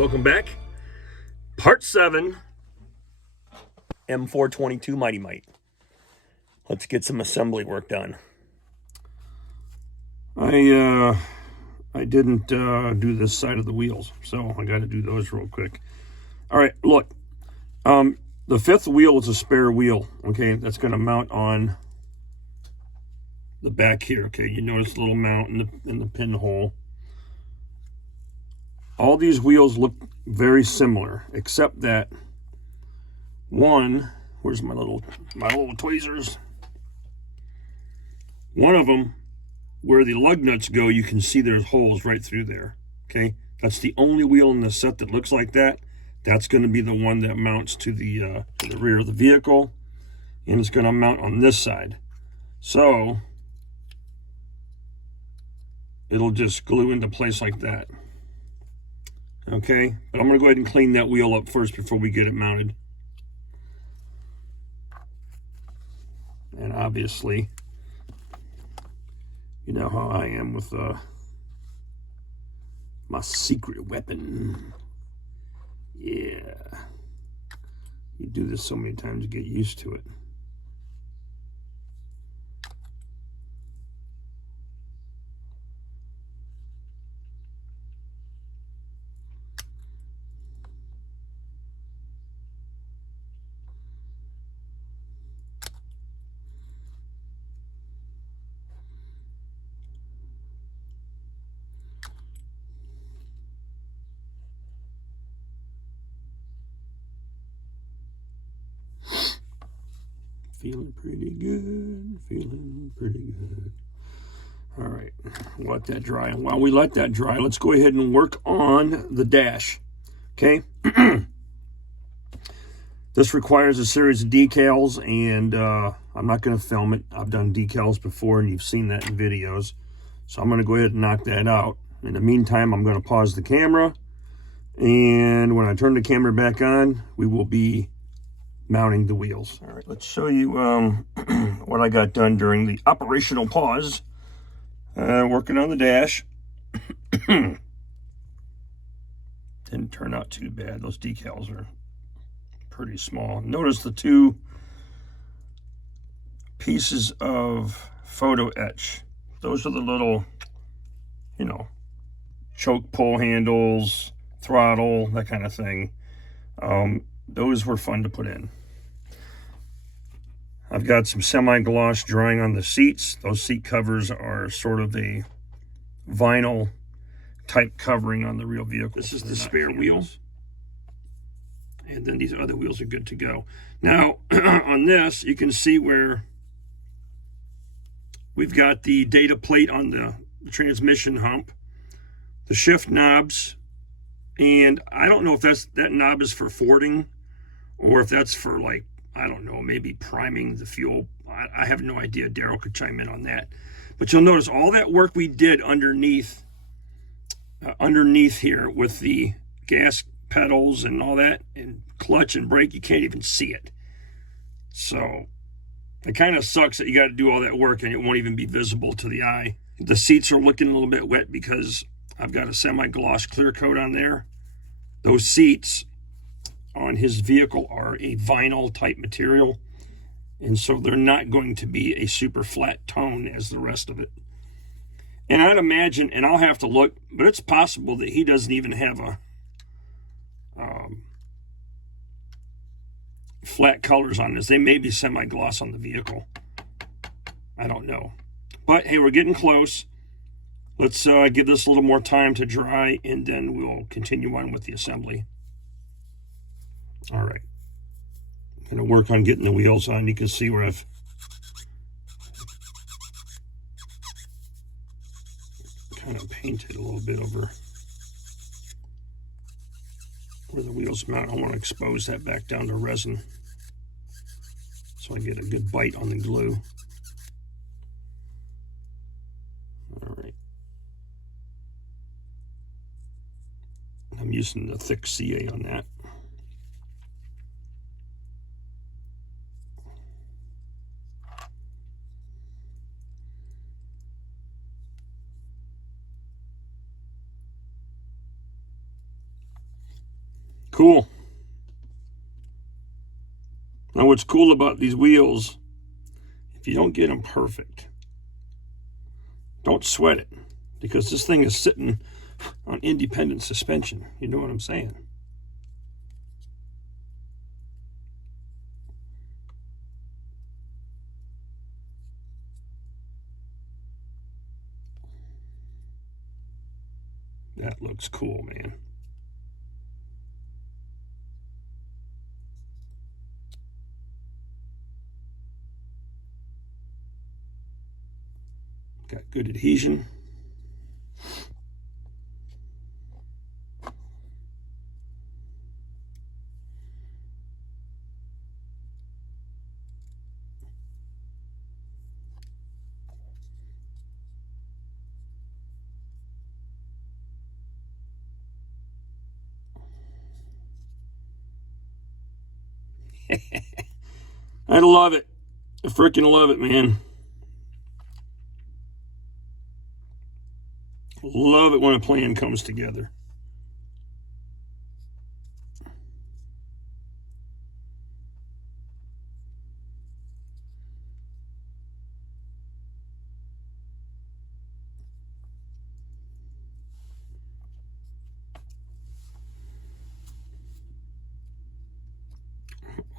Welcome back. Part 7, M422 Mighty Mite. Let's get some assembly work done. I didn't do this side of the wheels, so I got to do those real quick. All right, look. The fifth wheel is a spare wheel, okay? That's going to mount on the back here, okay? You notice the little mount in the pinhole. All these wheels look very similar, except that one, where's my little tweezers? One of them, where the lug nuts go, you can see there's holes right through there, okay? That's the only wheel in the set that looks like that. That's going to be the one that mounts to the rear of the vehicle, and it's going to mount on this side. So it'll just glue into place like that. Okay, but I'm going to go ahead and clean that wheel up first before we get it mounted. And obviously, you know how I am with my secret weapon. Yeah. You do this so many times, you get used to it. Feeling pretty good, feeling pretty good. All right, let that dry. And while we let that dry, let's go ahead and work on the dash, okay? This requires a series of decals, and I'm not going to film it. I've done decals before, and you've seen that in videos. So I'm going to go ahead and knock that out. In the meantime, I'm going to pause the camera, and when I turn the camera back on, we will be mounting the wheels. All right, let's show you what I got done during the operational pause. Working on the dash. Didn't turn out too bad. Those decals are pretty small. Notice the two pieces of photo etch. Those are the little, you know, choke pull handles, throttle, that kind of thing. Those were fun to put in. I've got some semi-gloss drying on the seats. Those seat covers are sort of a vinyl type covering on the real vehicle. This is the spare wheel. And then these other wheels are good to go. Now, on this, you can see where we've got the data plate on the transmission hump, the shift knobs, and I don't know if that knob is for fording or if that's for, like, I don't know, maybe priming the fuel. I have no idea. Daryl could chime in on that. But you'll notice all that work we did underneath here with the gas pedals and all that, and clutch and brake, you can't even see it. So it kind of sucks that you got to do all that work and it won't even be visible to the eye. The seats are looking a little bit wet because I've got a semi-gloss clear coat on there. Those seats on his vehicle are a vinyl type material, and so they're not going to be a super flat tone as the rest of it. And I'd imagine, and I'll have to look, but it's possible that he doesn't even have a flat colors on this. They may be semi-gloss on the vehicle. I don't know. But hey, we're getting close. Let's give this a little more time to dry, and then we'll continue on with the assembly. All right. I'm going to work on getting the wheels on. You can see where I've kind of painted a little bit over where the wheels mount. I want to expose that back down to resin so I get a good bite on the glue. All right. I'm using the thick CA on that. Cool. Now what's cool about these wheels, if you don't get them perfect, don't sweat it, because this thing is sitting on independent suspension. You know what I'm saying? That looks cool, man. Got good adhesion. I love it. I freaking love it, man. Love it when a plan comes together.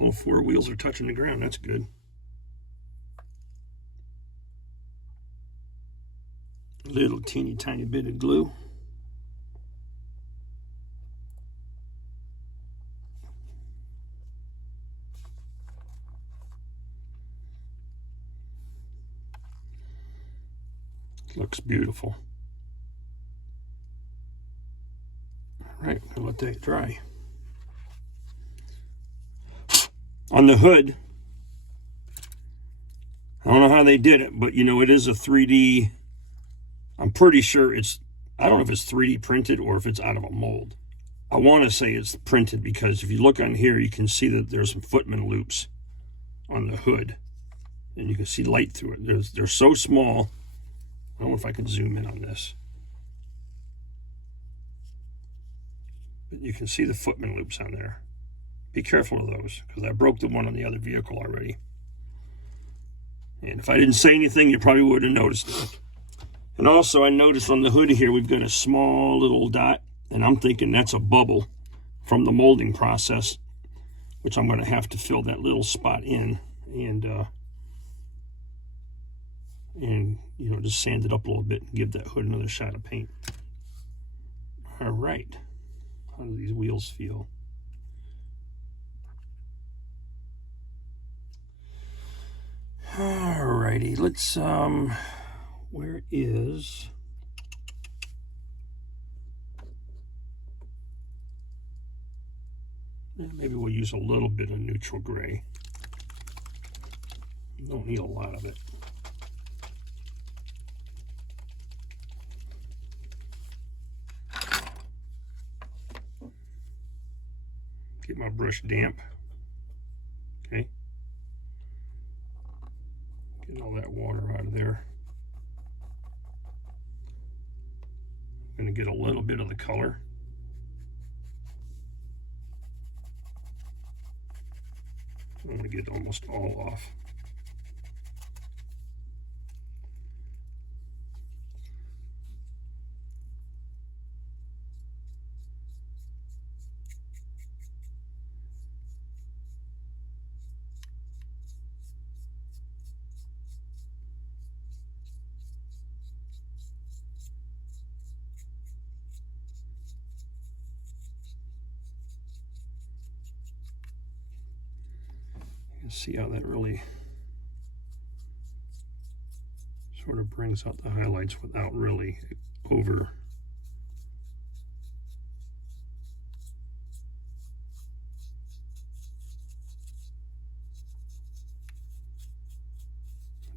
All four wheels are touching the ground. That's good. A little teeny tiny bit of glue. Looks beautiful. All right, I'll let that dry. On the hood, I don't know how they did it, but you know, it is a 3D. I'm pretty sure I don't know if it's 3D printed or if it's out of a mold. I want to say it's printed, because if you look on here, you can see that there's some footman loops on the hood, and you can see light through it. They're so small. I don't know if I can zoom in on this, but you can see the footman loops on there. Be careful of those, because I broke the one on the other vehicle already. And if I didn't say anything, you probably would have noticed it. And also, I noticed on the hood here, we've got a small little dot, and I'm thinking that's a bubble from the molding process, which I'm going to have to fill that little spot in and you know, just sand it up a little bit and give that hood another shot of paint. All right. How do these wheels feel? Alrighty, let's where is maybe we'll use a little bit of neutral gray. Don't need a lot of it. Get my brush damp. Okay. Get all that water out of there. I'm going to get a little bit of the color. I'm going to get almost all off. See how that really sort of brings out the highlights without really over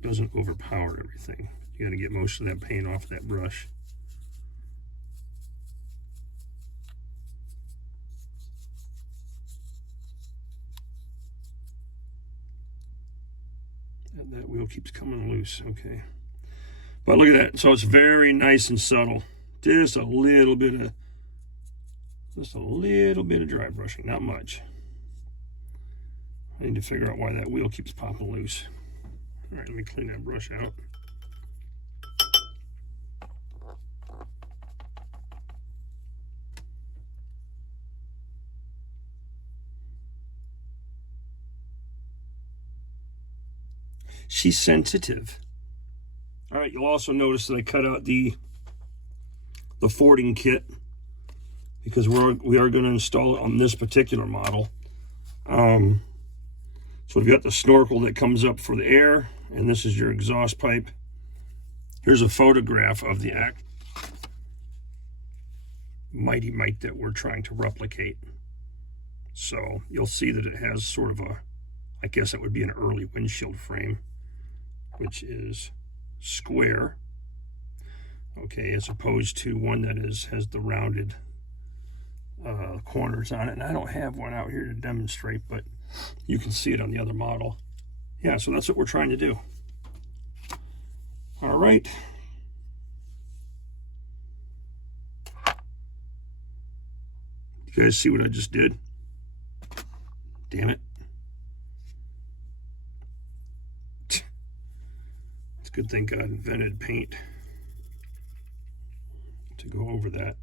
doesn't overpower everything. You got to get most of that paint off that brush. That wheel keeps coming loose. Okay, but look at that. So it's very nice and subtle. Just a little bit of Just a little bit of dry brushing, not much. I need to figure out why that wheel keeps popping loose. All right, let me clean that brush out. She's sensitive. All right, you'll also notice that I cut out the fording kit because we are going to install it on this particular model. So we've got the snorkel that comes up for the air, and this is your exhaust pipe. Here's a photograph of the Mighty Mite that we're trying to replicate. So you'll see that it has sort of a, I guess it would be an early windshield frame, which is square, okay, as opposed to one that has the rounded corners on it. And I don't have one out here to demonstrate, but you can see it on the other model. Yeah, so that's what we're trying to do. All right. You guys see what I just did? Damn it. It's a good thing God invented paint to go over that.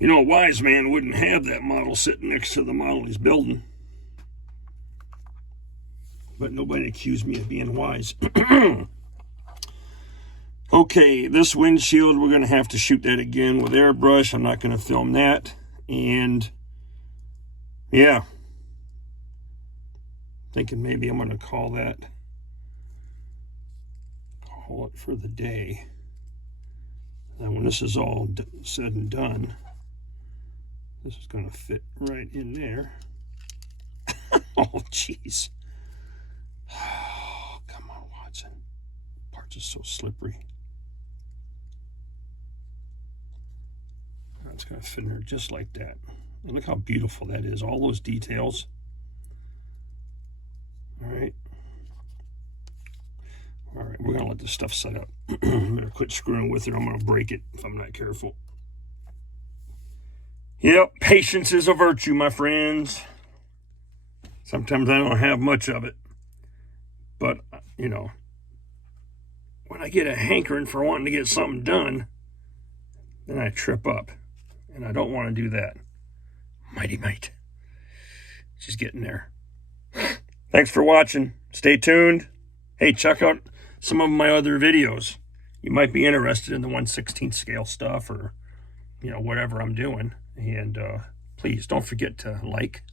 You know, a wise man wouldn't have that model sitting next to the model he's building. But nobody accused me of being wise. Okay, this windshield, we're going to have to shoot that again with airbrush. I'm not going to film that. And, yeah. Thinking maybe I'm going to call it for the day. And when this is all said and done, this is going to fit right in there. Oh, jeez. Oh, come on, Watson. Parts are so slippery. It's going to fit in there just like that. And look how beautiful that is. All those details. All right. All right, we're going to let this stuff set up. I'm going to quit screwing with it. I'm going to break it if I'm not careful. Yep, patience is a virtue, my friends. Sometimes I don't have much of it. But, you know, when I get a hankering for wanting to get something done, then I trip up. And I don't want to do that. Mighty Mite. She's getting there. Thanks for watching. Stay tuned. Hey, check out some of my other videos. You might be interested in the 1/16 scale stuff or, you know, whatever I'm doing. And please don't forget to like,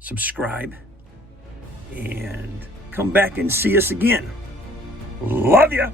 subscribe, and come back and see us again. Love ya.